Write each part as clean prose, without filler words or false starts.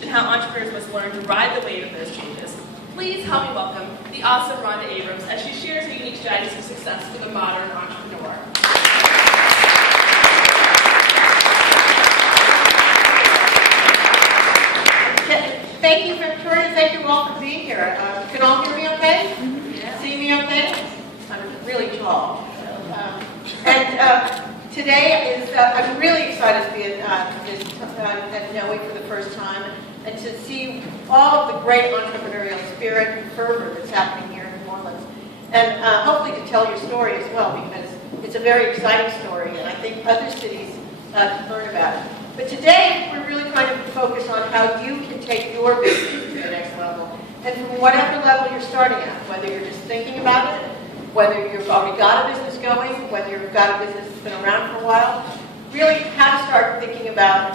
and how entrepreneurs must learn to ride the wave of those changes. Please help me welcome the awesome Rhonda Abrams as she shares her unique strategies of success for the modern entrepreneur. Thank you, Victoria. Thank you all for being here. You can all hear me okay? Yeah. See me okay? I'm really tall. Today is, I'm really excited to be at NOE for the first time and to see all of the great entrepreneurial spirit and fervor that's happening here in New Orleans. And hopefully to tell your story as well, because it's a very exciting story and I think other cities can learn about it. But today, we're really trying to focus on how you can take your business to the next level. And from whatever level you're starting at, whether you're just thinking about it, whether you've already got a business going, whether you've got a business that's been around for a while, really how to start thinking about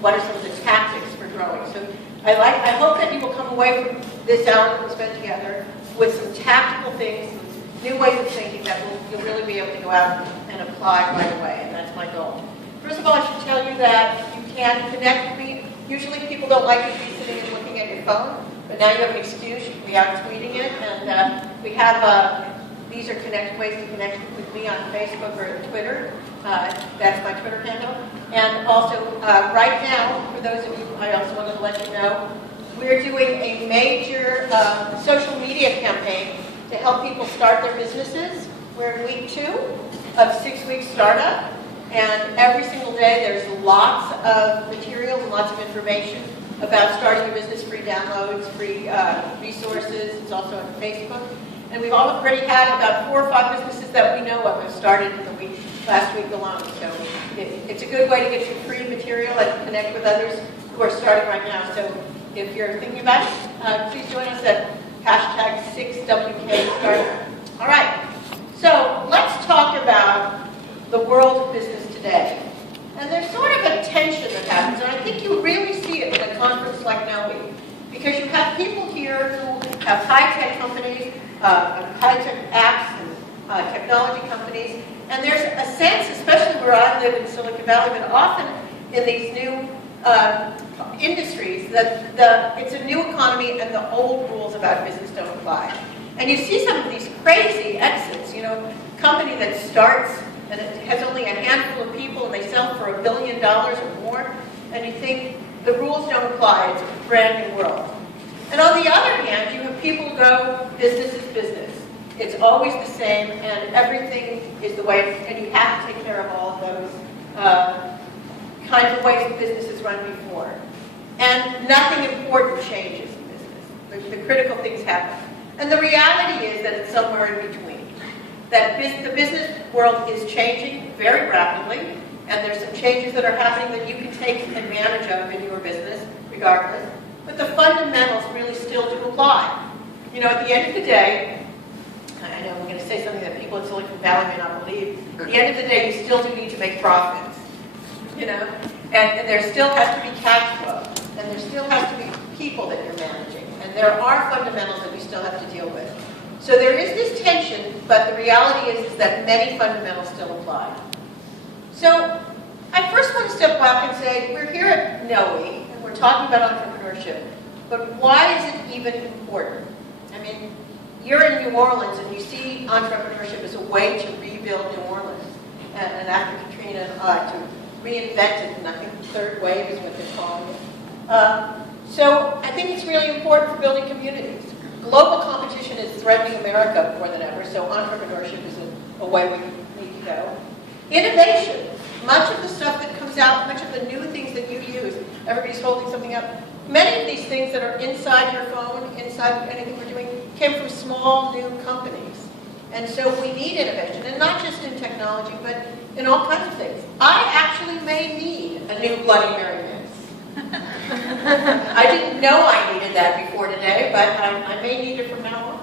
what are some of the tactics for growing. So I hope that you will come away from this hour that we'll spend together with some tactical things, some new ways of thinking that you'll really be able to go out and apply right away, and that's my goal. First of all, I should tell you that you can connect with me. Usually people don't like you to be sitting and looking at your phone, but now you have an excuse. You can be out tweeting it, and we have these are ways to connect with me on Facebook or Twitter. That's my Twitter handle. And also, right now, for those of you, I also wanted to let you know, we're doing a major social media campaign to help people start their businesses. We're in week 2 of 6-week startup. And every single day there's lots of materials and lots of information about starting a business, free downloads, free resources. It's also on Facebook. And we've already had about 4 or 5 businesses that we know of have started in the last week alone. So it's a good way to get you free material and connect with others who are starting right now. So if you're thinking about it, please join us at hashtag 6WK Startup. All right, so let's talk about the world of business today. And there's sort of a tension that happens, and I think you really see it in a conference like NOE, because you have people here who have high-tech companies, high-tech apps and technology companies, and there's a sense, especially where I live in Silicon Valley, but often in these new industries, that it's a new economy and the old rules about business don't apply. And you see some of these crazy exits, company that starts and it has only a handful of people, and they sell for $1 billion or more, and you think the rules don't apply, it's a brand new world. And on the other hand, you have people who go, business is business. It's always the same, and everything is the way, and you have to take care of all of those kinds of ways that businesses run before. And nothing important changes in business. The critical things happen. And the reality is that it's somewhere in between. That the business world is changing very rapidly, and there's some changes that are happening that you can take advantage of in your business, regardless. But the fundamentals really still do apply. At the end of the day, I know I'm going to say something that people in Silicon Valley may not believe. At the end of the day, you still do need to make profits. And there still has to be cash flow, and there still has to be people that you're managing, and there are fundamentals that you still have to deal with. So there is this tension, but the reality is that many fundamentals still apply. So I first want to step back and say, we're here at NOE, and we're talking about entrepreneurship, but why is it even important? I mean, you're in New Orleans, and you see entrepreneurship as a way to rebuild New Orleans, and after Katrina and to reinvent it, and I think the third wave is what they're calling it. So I think it's really important for building communities. Global competition is threatening America more than ever, so entrepreneurship is a way we need to go. Innovation. Much of the stuff that comes out, much of the new things that you use, everybody's holding something up. Many of these things that are inside your phone, inside anything we're doing, came from small, new companies. And so we need innovation, and not just in technology, but in all kinds of things. I actually may need a new Bloody Mary mix. I didn't know I needed that before today, but I may need it from now on.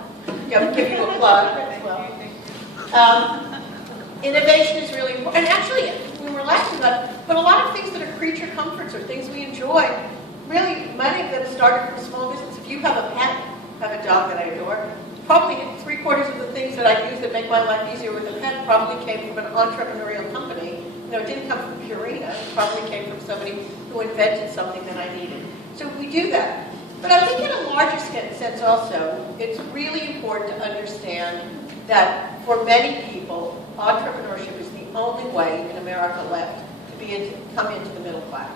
I'll give you a plug as well. Innovation is really important. And actually, we were laughing about it, but a lot of things that are creature comforts or things we enjoy, really, many of them started from small business. If you have a pet, have a dog that I adore, probably 3/4 of the things that I use that make my life easier with a pet probably came from an entrepreneurial company. It didn't come from Purina. It probably came from somebody who invented something that I needed. So we do that. But I think in a larger sense also, it's really important to understand that for many people, entrepreneurship is the only way in America left to come into the middle class.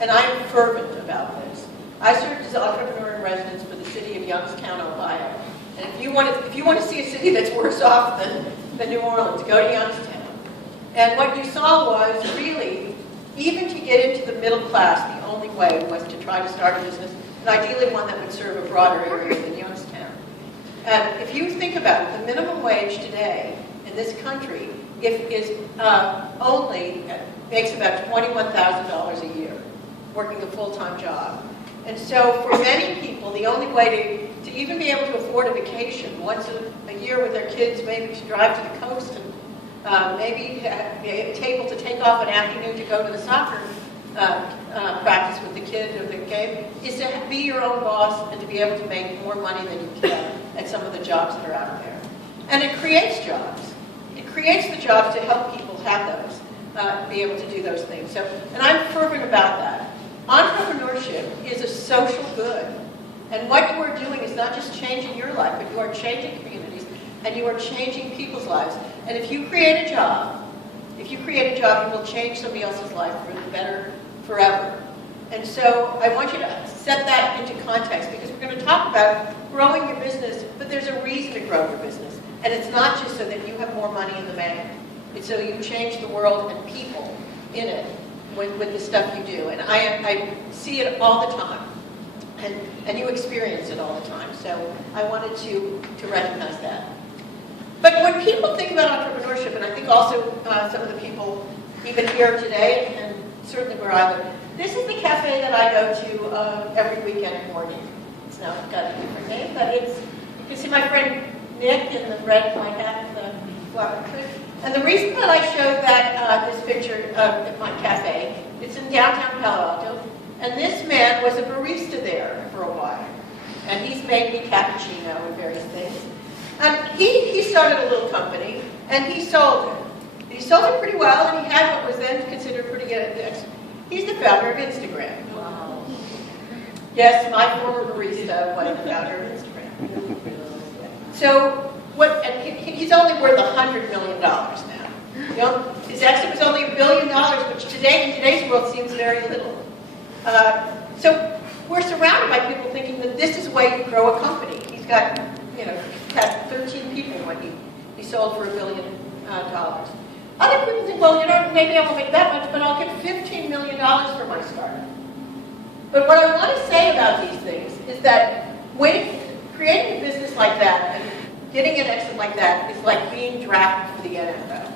And I'm fervent about this. I served as entrepreneur in residence for the city of Youngstown, Ohio. And if you want to see a city that's worse off than New Orleans, go to Youngstown. And what you saw was really, even to get into the middle class, the only way was to try to start a business, and ideally one that would serve a broader area than Youngstown. And if you think about it, the minimum wage today in this country makes about $21,000 a year, working a full-time job. And so for many people, the only way to even be able to afford a vacation once a year with their kids, maybe to drive to the coast and maybe be able to take off an afternoon to go to the soccer practice with the kid or the game, is to be your own boss and to be able to make more money than you can at some of the jobs that are out there. And it creates jobs. It creates the jobs to help people have those, be able to do those things. So, and I'm fervent about that. Entrepreneurship is a social good. And what you are doing is not just changing your life, but you are changing communities and you are changing people's lives. And if you create a job, you will change somebody else's life for the better forever. And so I want you to set that into context because we're going to talk about growing your business, but there's a reason to grow your business. And it's not just so that you have more money in the bank. It's so you change the world and people in it with the stuff you do. And I see it all the time. And you experience it all the time. So I wanted to recognize that. But when people think about entrepreneurship, and I think also some of the people even here today, and certainly where I live, this is the cafe that I go to every weekend morning. It's now got a different name, but you can see my friend Nick in the red white hat and the flower tree. And the reason that I showed this picture of my cafe, it's in downtown Palo Alto, and this man was a barista there for a while. And he's made me cappuccino and various things. And he started a little company, and he sold it. He sold it pretty well, and he had what was then considered pretty good. He's the founder of Instagram. Wow. Yes, my former barista was the founder of Instagram. So, and he's only worth $100 million now. You know, his exit was only $1 billion, which today, in today's world, seems very little. So we're surrounded by people thinking that this is the way you grow a company. He's got, had 13 people when he sold for $1 billion. Other people think, well, maybe I won't make that much, but I'll get $15 million for my startup. But what I want to say about these things is that when creating a business like that and getting an exit like that is like being drafted for the NFL.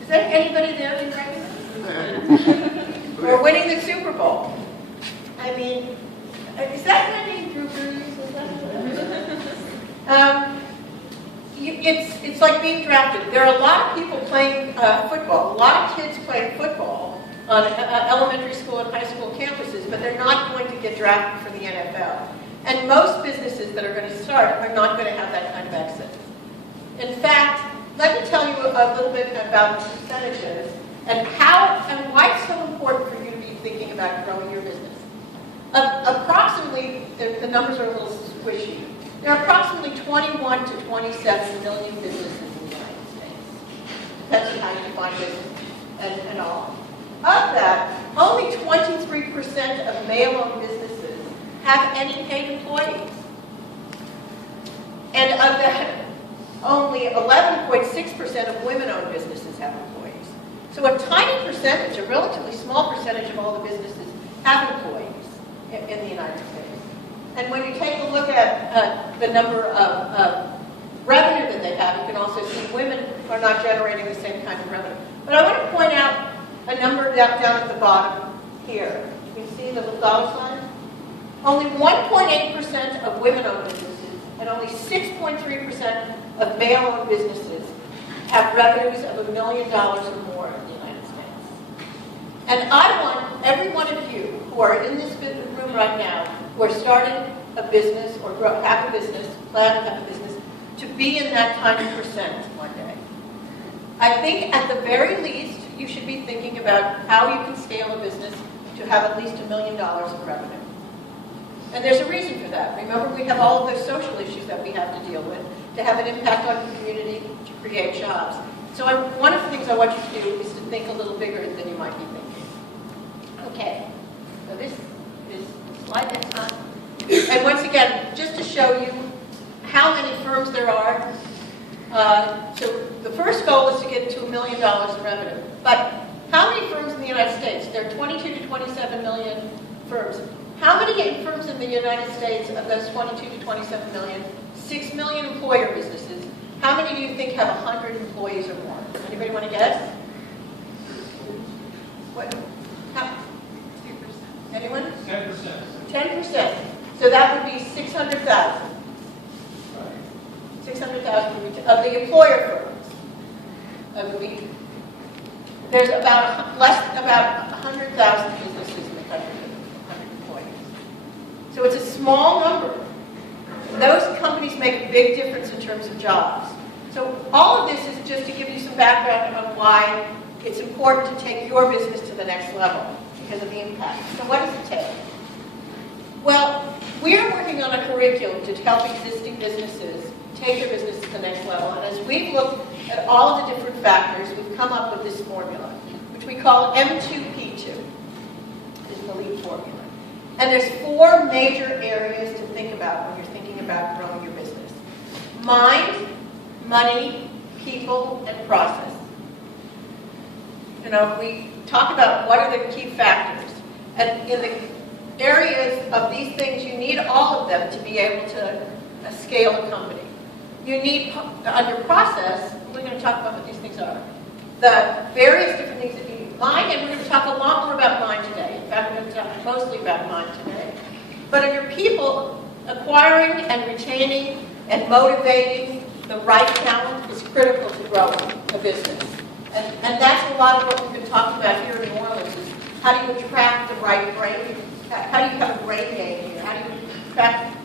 Is there anybody there in regular? Or winning the Super Bowl? I mean, is that winning Drew Brees? It's like being drafted. There are a lot of people playing football, a lot of kids playing football on elementary school and high school campuses, but they're not going to get drafted for the NFL. And most businesses that are going to start are not going to have that kind of exit. In fact, let me tell you a little bit about the percentages and why it's so important for you to be thinking about growing your business. Approximately, the numbers are a little squishy. There are approximately 21 to 27 million businesses in the United States. Depends on how you define business and all. Of that, only 23% of male-owned businesses have any paid employees. And of that, only 11.6% of women-owned businesses have employees. So a tiny percentage, a relatively small percentage of all the businesses have employees in the United States. And when you take a look at the number of revenue that they have, you can also see women are not generating the same kind of revenue. But I want to point out a number down at the bottom here. You see the little dollar sign? Only 1.8% of women-owned businesses and only 6.3% of male-owned businesses have revenues of $1 million or more in the United States. And I want every one of you who are in this room right now, who are starting a business or have a business, plan to have a business, to be in that tiny percent one day. I think at the very least, you should be thinking about how you can scale a business to have at least $1 million in revenue. And there's a reason for that. Remember, we have all of those social issues that we have to deal with to have an impact on the community, to create jobs. So one of the things I want you to do is to think a little bigger than you might be thinking. Okay, so this is the slide next time. And once again, just to show you how many firms there are. So the first goal is to get to $1 million in revenue. But how many firms in the United States? There are 22 to 27 million firms. How many firms in the United States of those 22 to 27 million? 6 million employer businesses. How many do you think have 100 employees or more? Anybody want to guess? What? How? 10%. Anyone? 10%. 10%. So that would be 600,000. 600,000 of the employer firms. There's about 100,000 businesses in the country with 100 employees. So it's a small number. Those companies make a big difference in terms of jobs. So all of this is just to give you some background on why it's important to take your business to the next level because of the impact. So what does it take? Well, we're working on a curriculum to help existing businesses take their business to the next level. And as we've looked at all of the different factors, we've come up with this formula, which we call M2P2, is the lead formula. And there's 4 major areas to think about when you're thinking about growing your business. Mind, money, people, and process. You know, we talk about what are the key factors. And in the areas of these things, you need all of them to be able to scale a company. You need, under process, we're going to talk about what these things are, the various different things that you need. Mind, and we're going to talk a lot more about mind today. In fact, we're going to talk mostly about mind today. But under people, acquiring and retaining and motivating the right talent is critical to growing a business. And that's a lot of what we've been talking about here in New Orleans is how do you attract the right brain? How do you have a brain game here? How do you attract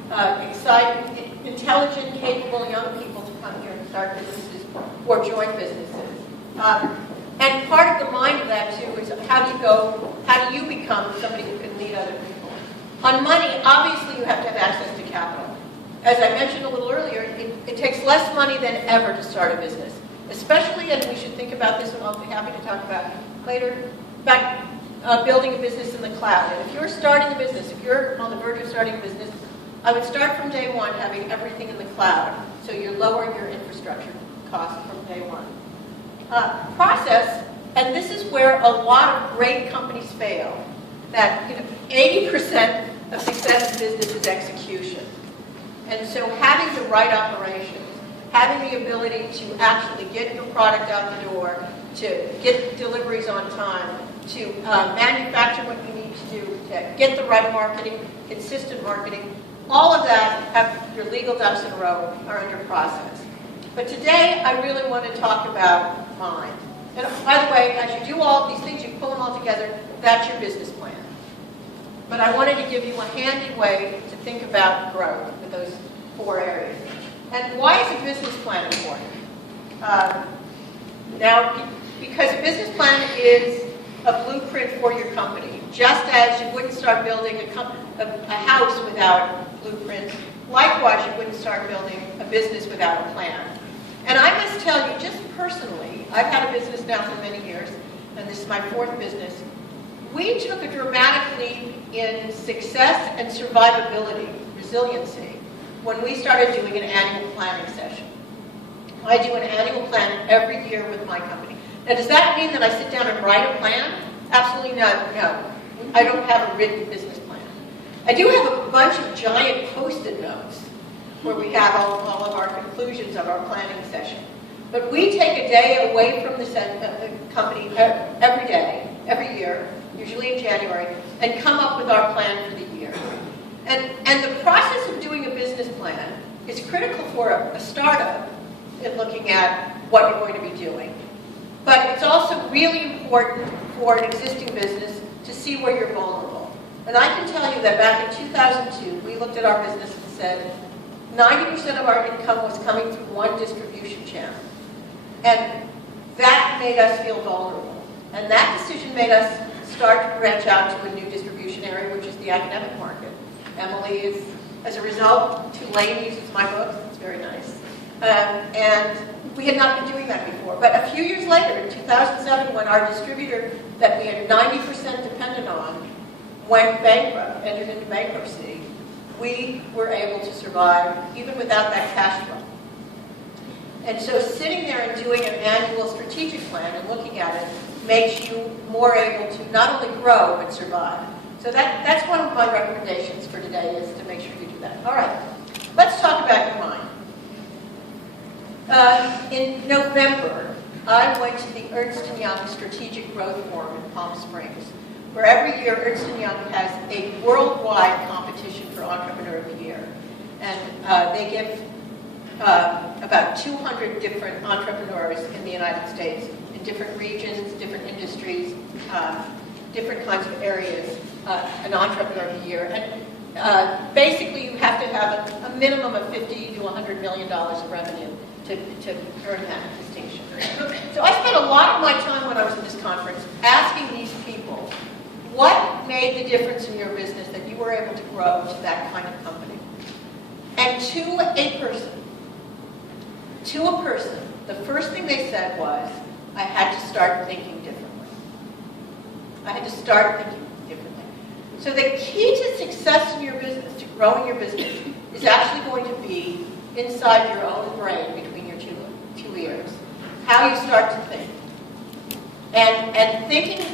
exciting, intelligent, capable young people to come here and start businesses or join businesses? And part of the mind of that too is how do you become somebody who can lead other people? On money, obviously you have to have access to capital. As I mentioned a little earlier, it takes less money than ever to start a business. Especially, and we should think about this, and I'll be happy to talk about later, about building a business in the cloud. And if you're starting a business, if you're on the verge of starting a business, I would start from day one having everything in the cloud, so you're lowering your infrastructure costs from day one. Process, and this is where a lot of great companies fail, that 80% of success in business is execution. And so having the right operations, having the ability to actually get your product out the door, to get deliveries on time, to manufacture what you need to do, to get the right marketing, consistent marketing, all of that, have your legal ducks in a row, are under process. But today, I really want to talk about mind. And by the way, as you do all of these things, you pull them all together, that's your business plan. But I wanted to give you a handy way to think about growth with those 4 areas. And why is a business plan important? Now, because a business plan is a blueprint for your company. Just as you wouldn't start building a house without blueprints, likewise you wouldn't start building a business without a plan. And I must tell you, just personally, I've had a business now for many years, and this is my 4th business. We took a dramatic leap in success and survivability, resiliency, when we started doing an annual planning session. I do an annual plan every year with my company. Now, does that mean that I sit down and write a plan? Absolutely not, no. I don't have a written business plan. I do have a bunch of giant Post-it notes where we have all of our conclusions of our planning session. But we take a day away from the company every day, every year, usually in January, and come up with our plan for the year. And the process of doing a business plan is critical for a startup in looking at what you're going to be doing. But it's also really important for an existing business to see where you're vulnerable. And I can tell you that back in 2002, we looked at our business and said 90% of our income was coming through one distribution channel. And that made us feel vulnerable. And that decision made us start to branch out to a new distribution dictionary, which is the academic market. Emily is, as a result, Tulane uses my books. It's very nice. And we had not been doing that before. But a few years later, in 2007, when our distributor that we had 90% dependent on went bankrupt, entered into bankruptcy, we were able to survive even without that cash flow. And so sitting there and doing an annual strategic plan and looking at it makes you more able to not only grow, but survive. So that's one of my recommendations for today, is to make sure you do that. All right, let's talk about your mind. In November, I went to the Ernst & Young Strategic Growth Forum in Palm Springs, where every year Ernst & Young has a worldwide competition for Entrepreneur of the Year. And they give about 200 different entrepreneurs in the United States, in different regions, different industries, different kinds of areas, an Entrepreneur of the Year. And basically you have to have a minimum of $50 to $100 million of revenue to earn that distinction. So I spent a lot of my time when I was at this conference asking these people, what made the difference in your business that you were able to grow to that kind of company? And to a person, the first thing they said was, I had to start thinking differently. I had to start thinking differently. So the key to success in your business, to growing your business, is actually going to be inside your own brain, between your two ears. How you start to think. And thinking,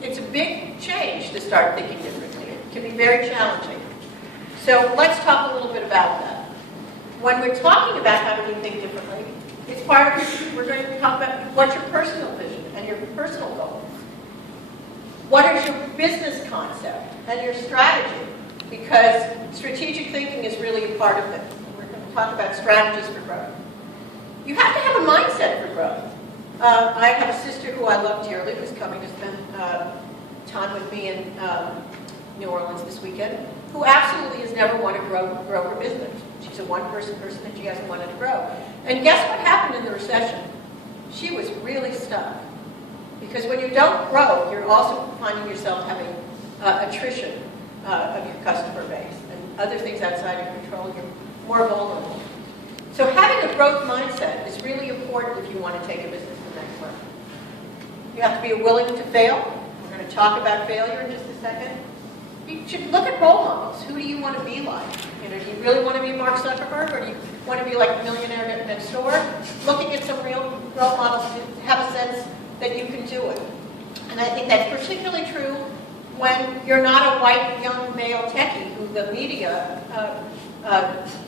it's a big change to start thinking differently. It can be very challenging. So let's talk a little bit about that. When we're talking about how do you think differently, it's part of we're going to talk about what's your personal vision and your personal goals. What is your business concept and your strategy? Because strategic thinking is really a part of it. We're going to talk about strategies for growth. You have to have a mindset for growth. I have a sister who I love dearly who's coming to spend time with me in New Orleans this weekend, who absolutely has never wanted to grow her business. She's a one-person person and she hasn't wanted to grow. And guess what happened in the recession? She was really stuck. Because when you don't grow, you're also finding yourself having attrition of your customer base and other things outside your control. You're more vulnerable. So having a growth mindset is really important if you want to take a business to the next level. You have to be willing to fail. We're going to talk about failure in just a second. You should look at role models. Who do you want to be like? You know, do you really want to be Mark Zuckerberg, or do you want to be like a millionaire next door? Looking at some real role models to have a sense that you can do it. And I think that's particularly true when you're not a white young male techie who the media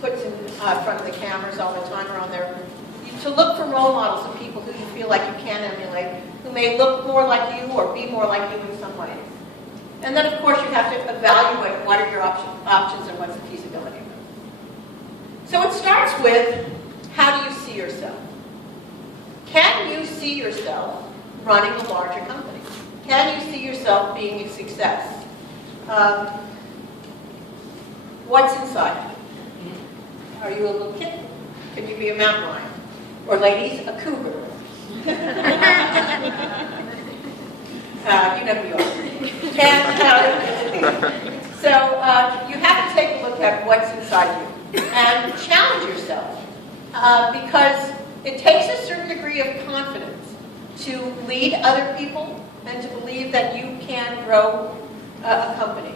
puts in front of the cameras all the time or on their. To look for role models of people who you feel like you can emulate, who may look more like you or be more like you in some ways. And then, of course, you have to evaluate what are your options and what's the feasibility of them. So it starts with, how do you see yourself? Can you see yourself running a larger company? Can you see yourself being a success? What's inside you? Are you a little kitten? Can you be a mountain lion? Or ladies, a cougar? You know who you are. And so you have to take a look at what's inside you and challenge yourself because it takes a certain degree of confidence to lead other people and to believe that you can grow a company.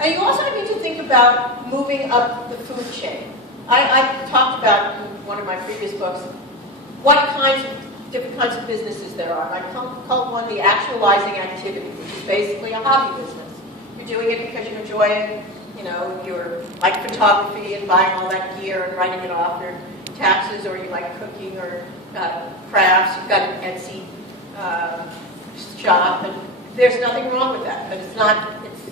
And you also need to think about moving up the food chain. I talked about in one of my previous books what different kinds of businesses there are. I call one the actualizing activity, which is basically a hobby business. You're doing it because you enjoy it. You know, you're like photography and buying all that gear and writing it off your taxes, or you like cooking or crafts. You've got an Etsy shop, and there's nothing wrong with that. But it's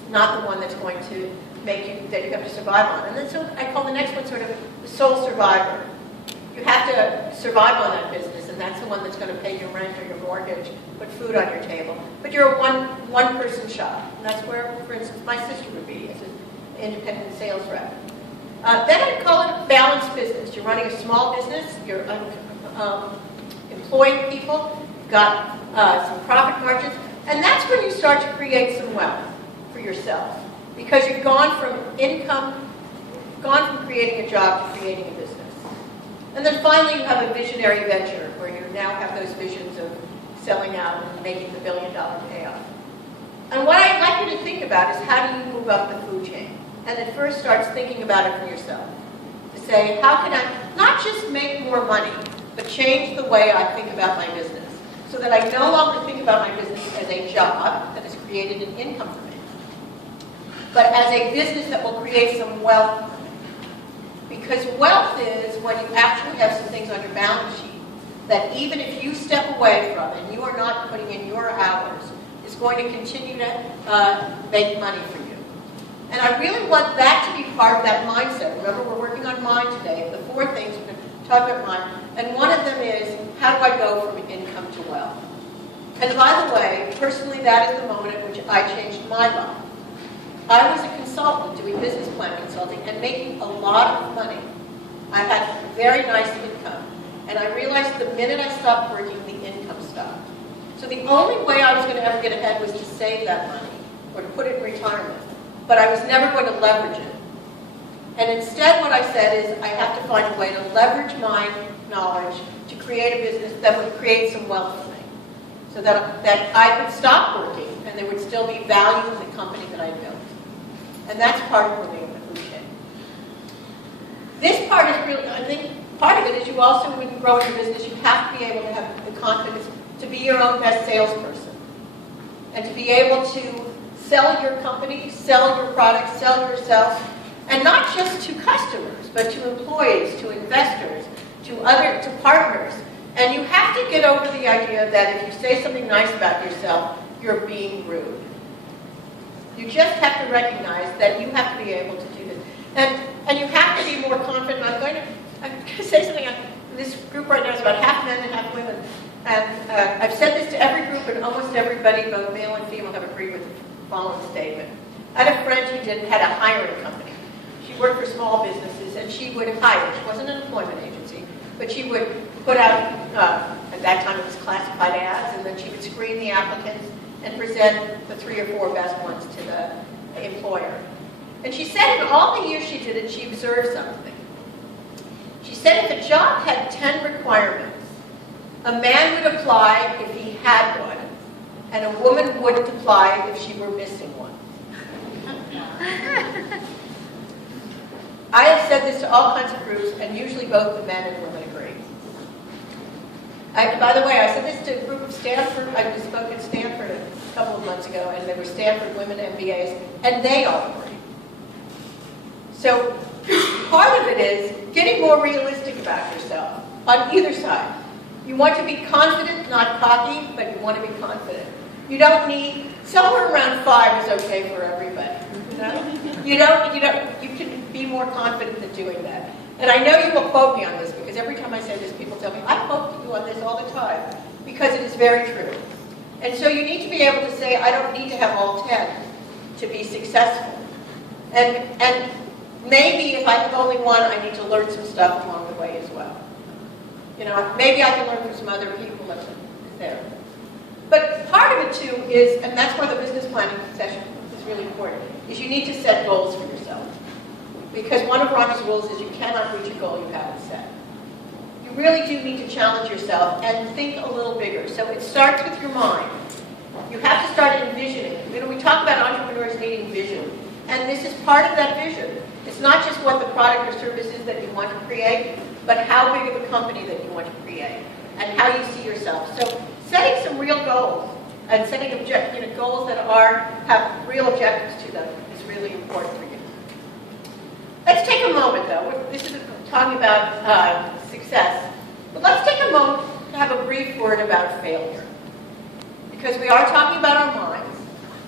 not the one that's going to make you that you have to survive on. And then so I call the next one sort of the sole survivor. You have to survive on that business, and that's the one that's going to pay your rent or your mortgage, put food on your table. But you're a one-person shop, and that's where, for instance, my sister would be as an independent sales rep. Then I'd call it a balanced business. You're running a small business, you're employing people, you've got some profit margins, and that's when you start to create some wealth for for yourself, because you've gone from creating a job to creating a business. And then finally, you have a visionary venture, where you now have those visions of selling out and making the $1 billion payoff. And what I'd like you to think about is, how do you move up the food chain? And at first, start thinking about it for yourself. To say, how can I not just make more money, but change the way I think about my business, so that I no longer think about my business as a job that has created an income for me, but as a business that will create some wealth for me. Because wealth is when you actually have some things on your balance sheet that even if you step away from and you are not putting in your hours, is going to continue to make money for you. And I really want that to be part of that mindset. Remember, we're working on mind today. The 4 things we're going to talk about mind. And one of them is, how do I go from income to wealth? And by the way, personally, that is the moment at which I changed my life. I was a consultant doing business plan consulting and making a lot of money. I had very nice income. And I realized the minute I stopped working, the income stopped. So the only way I was going to ever get ahead was to save that money or to put it in retirement. But I was never going to leverage it. And instead, what I said is, I have to find a way to leverage my knowledge to create a business that would create some wealth for me, so that I could stop working and there would still be value in the company that I built. And that's part of moving up the food chain. This part is really, I think, part of it is, you also, when you grow your business, you have to be able to have the confidence to be your own best salesperson, and to be able to sell your company, sell your product, sell yourself, and not just to customers, but to employees, to investors, to partners. And you have to get over the idea that if you say something nice about yourself, you're being rude. You just have to recognize that you have to be able to do this. And you have to be more confident. I'm going to say something. This group right now is about half men and half women. And I've said this to every group, and almost everybody, both male and female, have agreed with the following statement. I had a friend who had a hiring company. She worked for small businesses, and she would hire. She wasn't an employment agency, but she would put out, at that time it was classified ads, and then she would screen the applicants and present the 3 or 4 best ones to the employer. And she said in all the years she did it, she observed something. She said if a job had 10 requirements, a man would apply if he had one, and a woman wouldn't apply if she were missing one. I have said this to all kinds of groups, and usually both the men and women agree. By the way, I said this to a group of Stanford. I spoke at Stanford a couple of months ago, and they were Stanford women MBAs, and they all agree. So part of it is getting more realistic about yourself on either side. You want to be confident, not cocky, but you want to be confident. You don't need, somewhere around 5 is okay for everybody. You can be more confident than doing that. And I know you will quote me on this, because every time I say this, people tell me, I quote you on this all the time, because it is very true. And so you need to be able to say, I don't need to have all 10 to be successful. And maybe if I have only one, I need to learn some stuff along the way as well. Maybe I can learn from some other people that's there. But part of it too is, and that's why the business planning session is really important, is you need to set goals for yourself. Because one of Rhonda's rules is you cannot reach a goal you haven't set. You really do need to challenge yourself and think a little bigger. So it starts with your mind. You have to start envisioning. We talk about entrepreneurs needing vision. And this is part of that vision. It's not just what the product or service is that you want to create, but how big of a company that you want to create and how you see yourself. So setting some real goals and setting goals that have real objectives to them is really important for you. Let's take a moment, though. This is talking about success. But let's take a moment to have a brief word about failure. Because we are talking about our minds,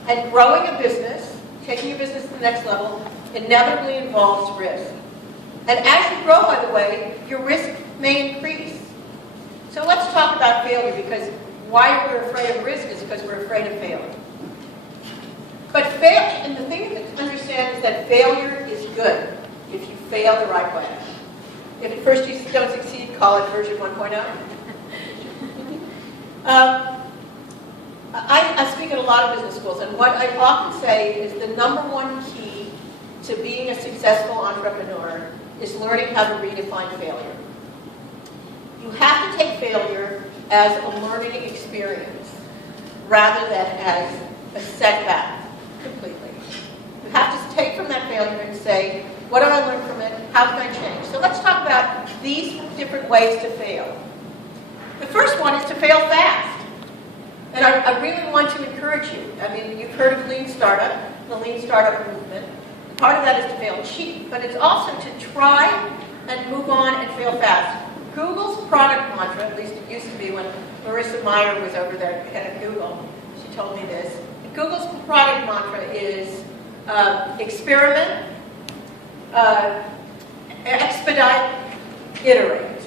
and growing a business, taking your business to the next level, inevitably involves risk. And as you grow, by the way, your risk may increase. So let's talk about failure, because why we're afraid of risk is because we're afraid of failing. But and the thing to understand is that failure is good if you fail the right way. If at first you don't succeed, call it version 1.0. I speak at a lot of business schools, and what I often say is the #1 key to being a successful entrepreneur is learning how to redefine failure. You have to take failure as a learning experience rather than as a setback completely. You have to take from that failure and say, what did I learn from it? How can I change? So let's talk about these different ways to fail. The first one is to fail fast. And I really want to encourage you. I mean, you've heard of lean startup, the lean startup movement. Part of that is to fail cheap, but it's also to try and move on and fail fast. Google's product mantra, at least it used to be when Marissa Meyer was over there at Google, she told me this. Google's product mantra is experiment, expedite, iterate.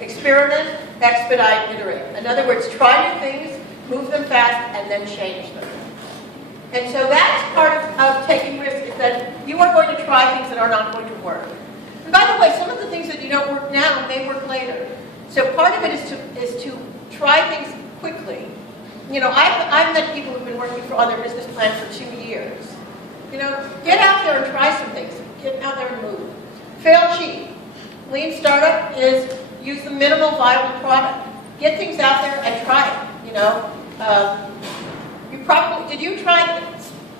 Experiment, expedite, iterate. In other words, try new things, move them fast, and then change them. And so that's part of taking risks, is that you are going to try things that are not going to work. And by the way, some of the things that you don't work now may work later. So part of it is to try things quickly. You know, I've met people who've been working on their business plan for 2 years. You know, get out there and try some things. Get out there and move. Fail cheap. Lean startup is use the minimal viable product. Get things out there and try it. You know, did you try it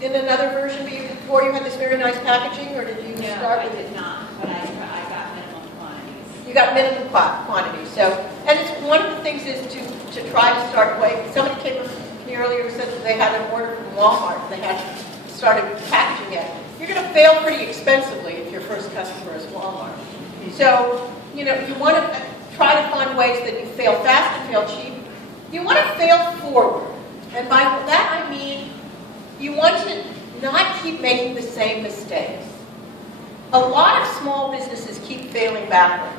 in another version before you had this very nice packaging, or did you start with it? I did not, but I got minimum quantities. You got minimum quantities. So, and it's one of the things is to try to start away. Somebody came up to me earlier who said that they had an order from Walmart. They had started packaging it. You're going to fail pretty expensively if your first customer is Walmart. So, you know, you want to try to find ways that you fail fast and fail cheap. You want to fail forward. And by that I mean you want to not keep making the same mistakes. A lot of small businesses keep failing backward.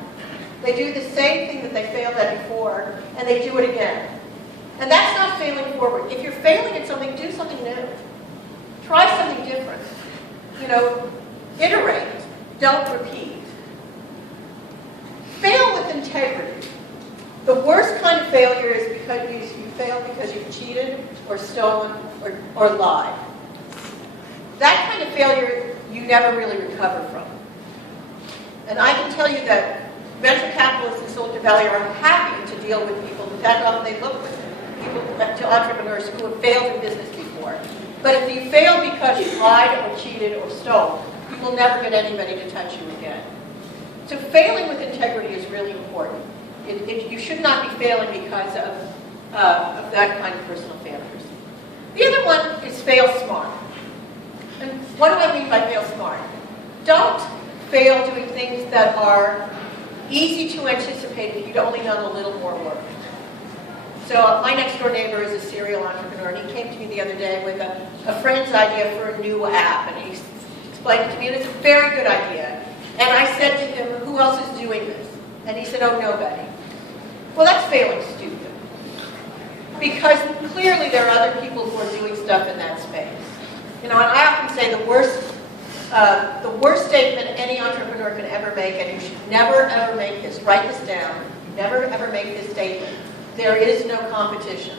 They do the same thing that they failed at before, and they do it again. And that's not failing forward. If you're failing at something, do something new. Try something different. You know, iterate. Don't repeat. Fail with integrity. The worst kind of failure is because you fail because you've cheated or stolen or lied. That kind of failure you never really recover from. And I can tell you that venture capitalists in Silicon Valley are happy to deal with people. In fact, often they look with people, to entrepreneurs who have failed in business before. But if you fail because you lied or cheated or stole, you will never get anybody to touch you again. So failing with integrity is really important. You should not be failing because of that kind of personal failures. The other one is fail smart. And what do I mean by fail smart? Don't fail doing things that are easy to anticipate if you'd only done a little more work. So my next door neighbor is a serial entrepreneur, and he came to me the other day with a friend's idea for a new app, and he explained it to me, and it's a very good idea. And I said to him, who else is doing this? And he said, oh, nobody. Well, that's failing stupid. Because clearly there are other people who are doing stuff in that space. You know, and I often say the worst statement any entrepreneur can ever make, and you should never ever make this, write this down, never ever make this statement: there is no competition.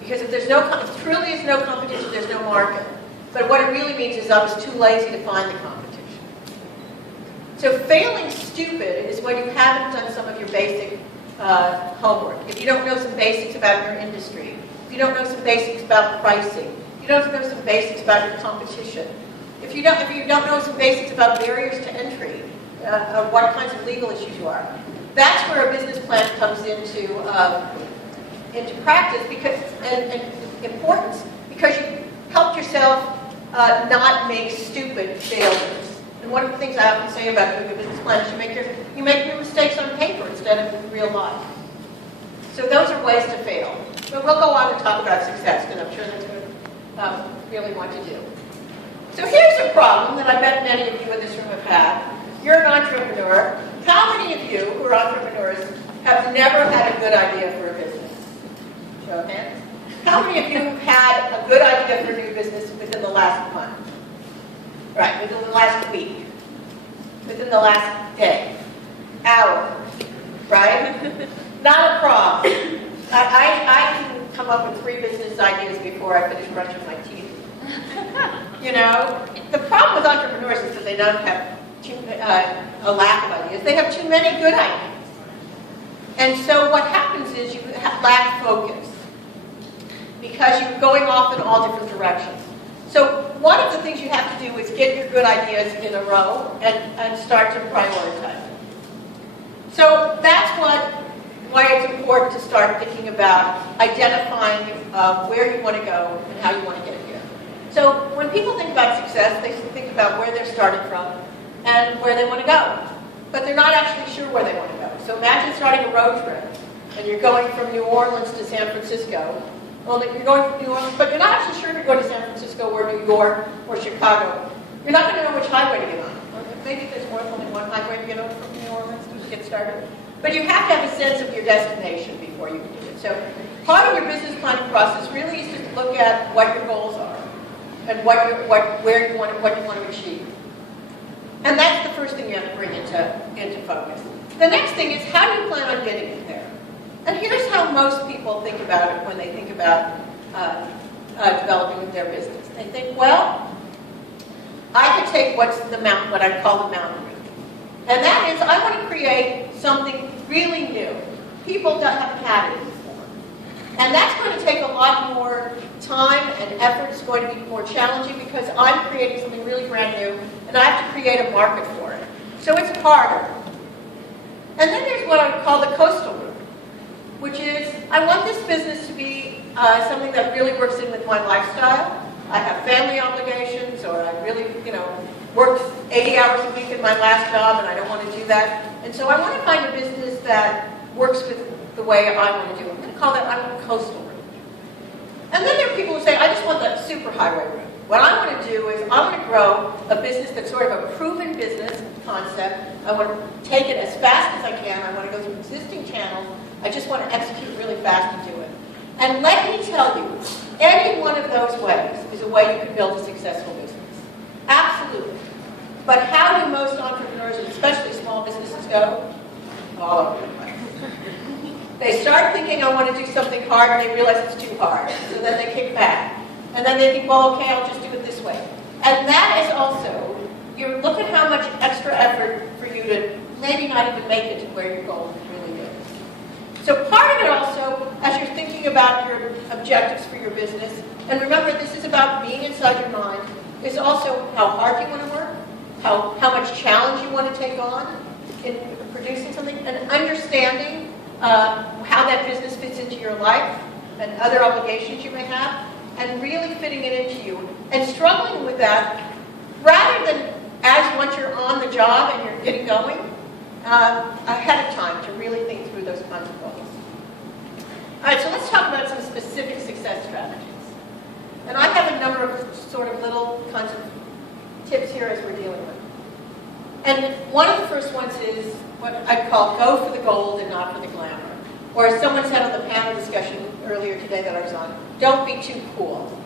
Because if if truly is no competition, there's no market. But what it really means is I was too lazy to find the competition. So failing stupid is when you haven't done some of your basic homework. If you don't know some basics about your industry, if you don't know some basics about pricing, if you don't know some basics about your competition, if you don't know some basics about barriers to entry, what kinds of legal issues you are, that's where a business plan comes into practice and importance, because you helped yourself not make stupid failures. And one of the things I often say about doing a business plan is you make your mistakes on paper instead of in real life. So those are ways to fail. But we'll go on and talk about success, because I'm sure that's what you really want to do. So here's a problem that I bet many of you in this room have had. You're an entrepreneur. How many of you who are entrepreneurs have never had a good idea for a business? Show of hands. How many of you have had a good idea for a new business within the last month? Right, within the last week, within the last day, hour, right? Not a problem. I can come up with 3 business ideas before I finish brushing my teeth. You know, the problem with entrepreneurs is that they don't have a lack of ideas. They have too many good ideas. And so what happens is you lack focus because you're going off in all different directions. So one of the things you have to do is get your good ideas in a row and start to prioritize. So that's why it's important to start thinking about identifying where you want to go and how you want to get here. So when people think about success, they think about where they're starting from and where they want to go. But they're not actually sure where they want to go. So imagine starting a road trip and you're going from New Orleans to San Francisco. Well, you're going from New Orleans, but you're not actually sure if you're going to San Francisco or New York or Chicago. You're not going to know which highway to get on. Or maybe there's more than only one highway to get on from New Orleans to get started. But you have to have a sense of your destination before you can do it. So part of your business planning process really is to look at what your goals are and what you want to achieve. And that's the first thing you have to bring into focus. The next thing is, how do you plan on getting it there? And here's how most people think about it when they think about developing their business. They think, well, I could take what I call the mountain route. And that is, I want to create something really new. People haven't had it before. And that's going to take a lot more time and effort. It's going to be more challenging because I'm creating something really brand new, and I have to create a market for it. So it's harder. And then there's what I would call the coastal route, which is, I want this business to be something that really works in with my lifestyle. I have family obligations, or I really, worked 80 hours a week in my last job, and I don't want to do that. And so I want to find a business that works with the way I want to do it. I'm going to call that a coastal route. And then there are people who say, I just want the superhighway route. What I want to do is I want to grow a business that's sort of a proven business concept. I want to take it as fast as I can. I want to go through existing channels. I just want to execute really fast and do it. And let me tell you, any one of those ways is a way you can build a successful business. Absolutely. But how do most entrepreneurs, and especially small businesses, go? All over the place. They start thinking, I want to do something hard, and they realize it's too hard. So then they kick back. And then they think, well, okay, I'll just do it this way. And that is also, look at how much extra effort for you to maybe not even make it to where your goal really is. So part of it also, as you're thinking about your objectives for your business, and remember, this is about being inside your mind, is also how hard you want to work, how much challenge you want to take on in producing something, and understanding how that business fits into your life and other obligations you may have, and really fitting it into you, and struggling with that rather than once you're on the job and you're getting going, ahead of time to really think through those kinds of goals. All right, so let's talk about some specific success strategies. And I have a number of sort of little kinds of tips here as we're dealing with. And one of the first ones is what I call go for the gold and not for the glamour. Or as someone said on the panel discussion earlier today that I was on, don't be too cool.